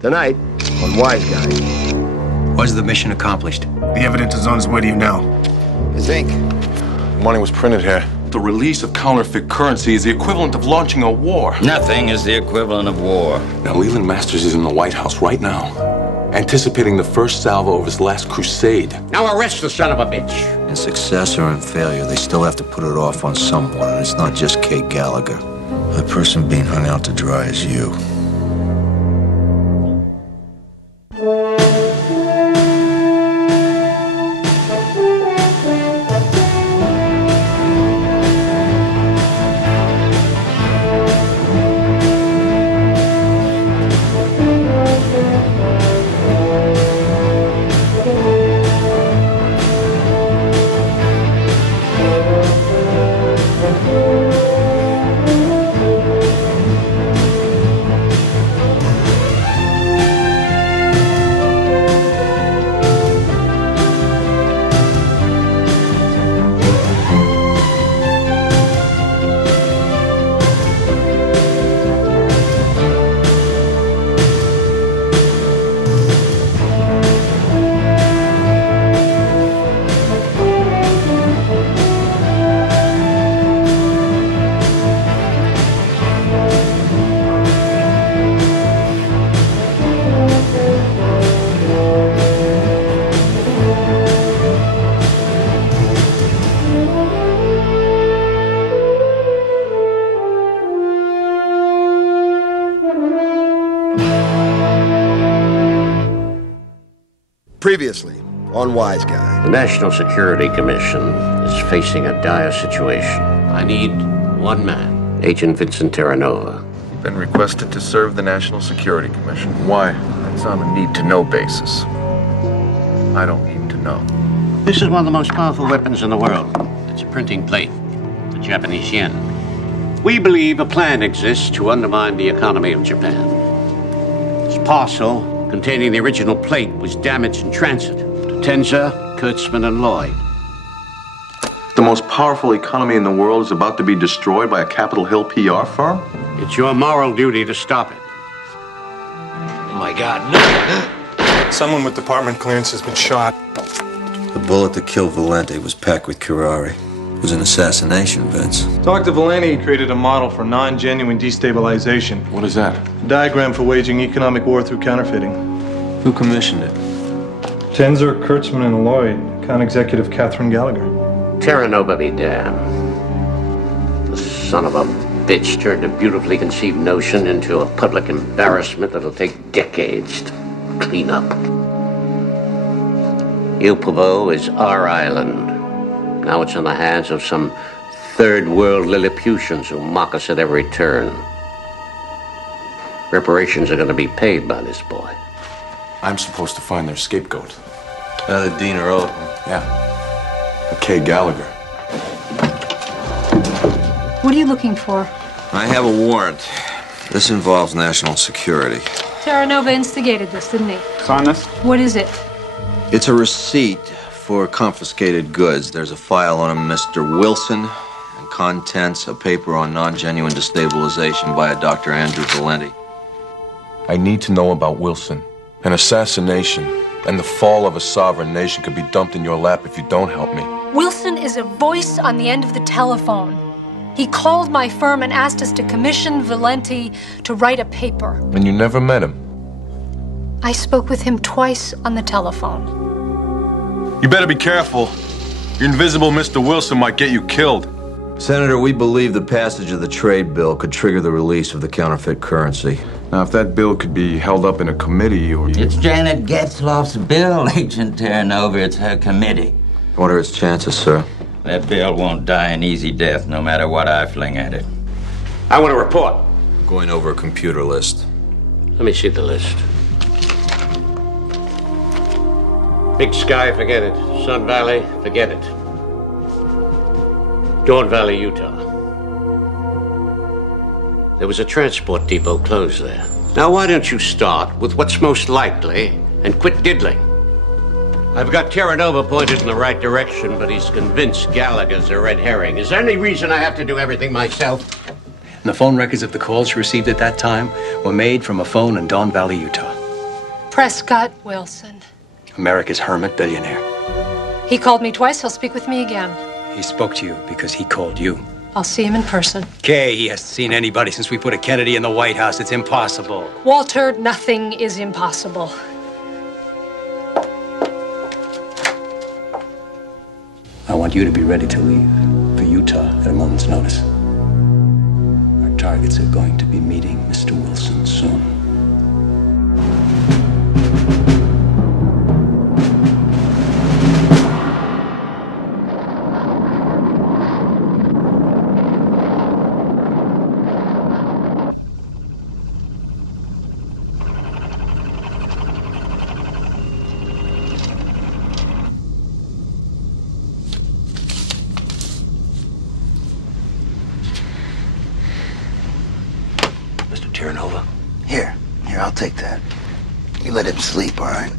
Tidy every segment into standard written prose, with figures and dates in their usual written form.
Tonight, on Wiseguy. Was the mission accomplished? The evidence is on its way to you now. His ink. Money was printed here. The release of counterfeit currency is the equivalent of launching a war. Nothing is the equivalent of war. Now, Leland Masters is in the White House right now, anticipating the first salvo of his last crusade. Now arrest the son of a bitch. In success or in failure, they still have to put it off on someone, and it's not just Kate Gallagher. The person being hung out to dry is you. Previously, on Wiseguy. The National Security Commission is facing a dire situation. I need one man, Agent Vincent Terranova. You've been requested to serve the National Security Commission. Why? It's on a need-to-know basis. I don't need to know. This is one of the most powerful weapons in the world. It's a printing plate, the Japanese yen. We believe a plan exists to undermine the economy of Japan. This parcel containing the original plate was damaged in transit to Tenza, Kurtzman, and Lloyd. The most powerful economy in the world is about to be destroyed by a Capitol Hill PR firm? It's your moral duty to stop it. Oh my God, no! Someone with department clearance has been shot. The bullet that killed Valente was packed with curare. It was an assassination, Vince. Talked to Valente, he created a model for non-genuine destabilization. What is that? A diagram for waging economic war through counterfeiting. Who commissioned it? Tenzer, Kurtzman, and Lloyd. Account executive Catherine Gallagher. Terranova be damned. The son of a bitch turned a beautifully conceived notion into a public embarrassment that'll take decades to clean up. Il Pavo is our island. Now it's in the hands of some third world Lilliputians who mock us at every turn. Reparations are going to be paid by this boy. I'm supposed to find their scapegoat. The Dean or Oaten. Yeah. Kay Gallagher. What are you looking for? I have a warrant. This involves national security. Terranova instigated this, didn't he? Sign this. What is it? It's a receipt for confiscated goods. There's a file on a Mr. Wilson, and contents a paper on non-genuine destabilization by a Dr. Andrew Valente. I need to know about Wilson. An assassination and the fall of a sovereign nation could be dumped in your lap if you don't help me. Wilson is a voice on the end of the telephone. He called my firm and asked us to commission Valente to write a paper. And you never met him? I spoke with him twice on the telephone. You better be careful. Your invisible Mr. Wilson might get you killed. Senator, we believe the passage of the trade bill could trigger the release of the counterfeit currency. Now, if that bill could be held up in a committee or... It's Janet Getzloff's bill, Agent Terranova. It's her committee. What are its chances, sir? That bill won't die an easy death, no matter what I fling at it. I want a report. I'm going over a computer list. Let me see the list. Big Sky, forget it. Sun Valley, forget it. Dawn Valley, Utah. There was a transport depot closed there. Now, why don't you start with what's most likely and quit diddling? I've got Terranova pointed in the right direction, but he's convinced Gallagher's a red herring. Is there any reason I have to do everything myself? And the phone records of the calls received at that time were made from a phone in Dawn Valley, Utah. Prescott Wilson. America's hermit billionaire. He called me twice. He'll speak with me again. He spoke to you because he called you. I'll see him in person. Kay, he hasn't seen anybody since we put a Kennedy in the White House. It's impossible. Walter, nothing is impossible. I want you to be ready to leave for Utah at a moment's notice. Our targets are going to be meeting Mr. Wilson soon. Here, I'll take that. You let him sleep, all right?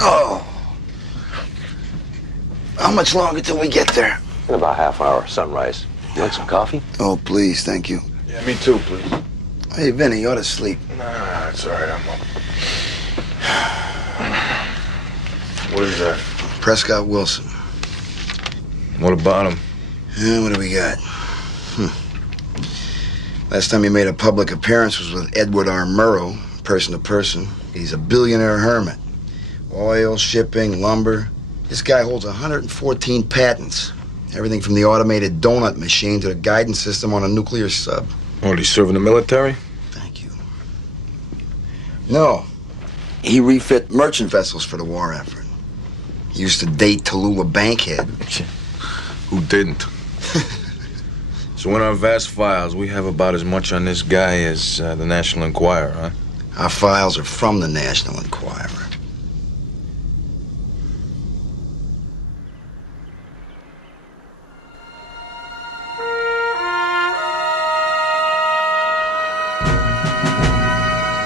Oh! How much longer till we get there? In about half hour, sunrise. You want some coffee? Oh, please, thank you. Yeah, me too, please. Hey, Vinny, you ought to sleep. Nah, it's all right. I'm up. What is that? Prescott Wilson. What about him? Yeah, what do we got? Last time he made a public appearance was with Edward R. Murrow, person to person. He's a billionaire hermit. Oil, shipping, lumber. This guy holds 114 patents. Everything from the automated donut machine to the guidance system on a nuclear sub. Oh, he's serving the military? Thank you. No. He refit merchant vessels for the war effort. He used to date Tallulah Bankhead. Who didn't? So in our vast files, we have about as much on this guy as the National Enquirer, huh? Our files are from the National Enquirer.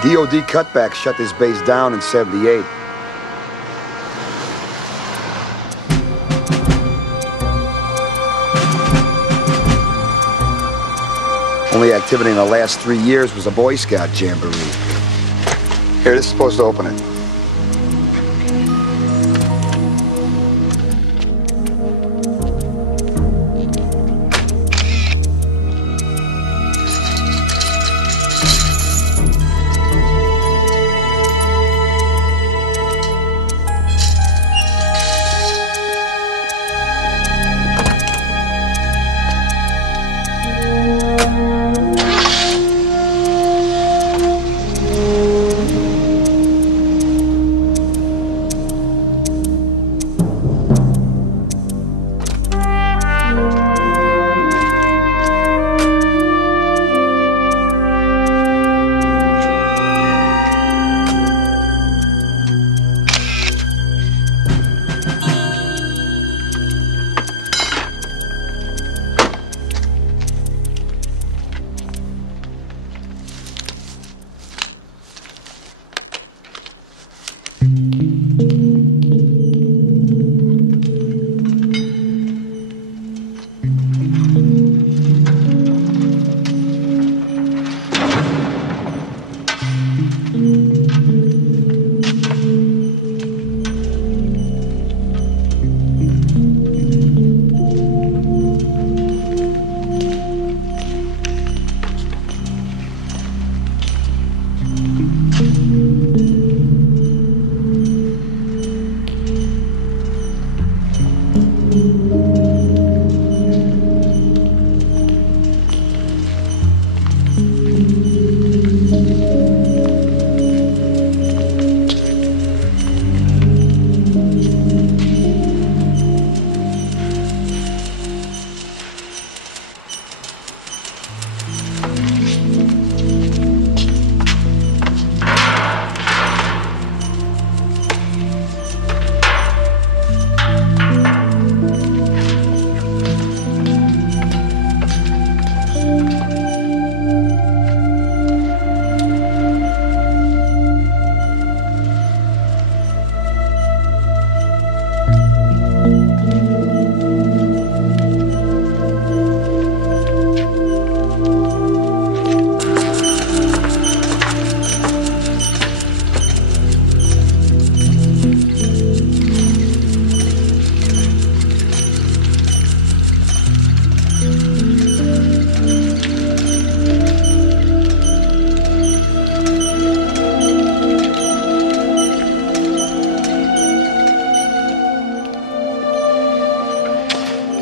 DOD cutback shut this base down in '78. Only activity in the last 3 years was a Boy Scout jamboree. Here, this is supposed to open it.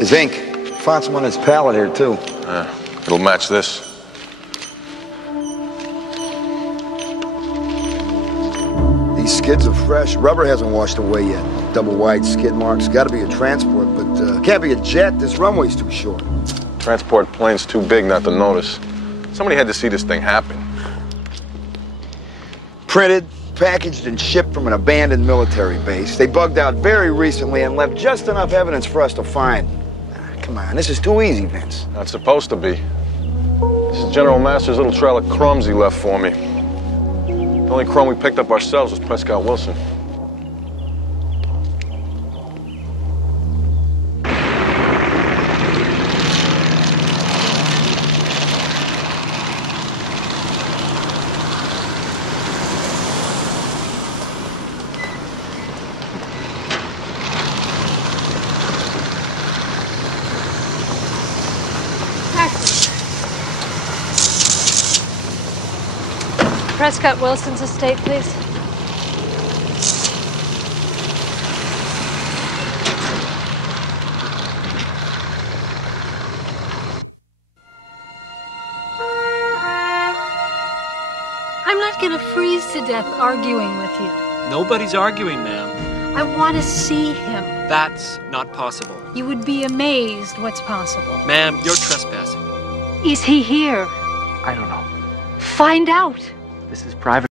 His ink. Found some on his palette here, too. It'll match this. These skids are fresh. Rubber hasn't washed away yet. Double wide skid marks. Gotta be a transport, but can't be a jet. This runway's too short. Transport plane's too big not to notice. Somebody had to see this thing happen. Printed, packaged, and shipped from an abandoned military base. They bugged out very recently and left just enough evidence for us to find. Come on, this is too easy, Vince. Not supposed to be. This is General Master's little trail of crumbs he left for me. The only crumb we picked up ourselves was Prescott Wilson. Prescott Wilson's estate, please. I'm not gonna freeze to death arguing with you. Nobody's arguing, ma'am. I want to see him. That's not possible. You would be amazed what's possible. Ma'am, you're trespassing. Is he here? I don't know. Find out. This is private.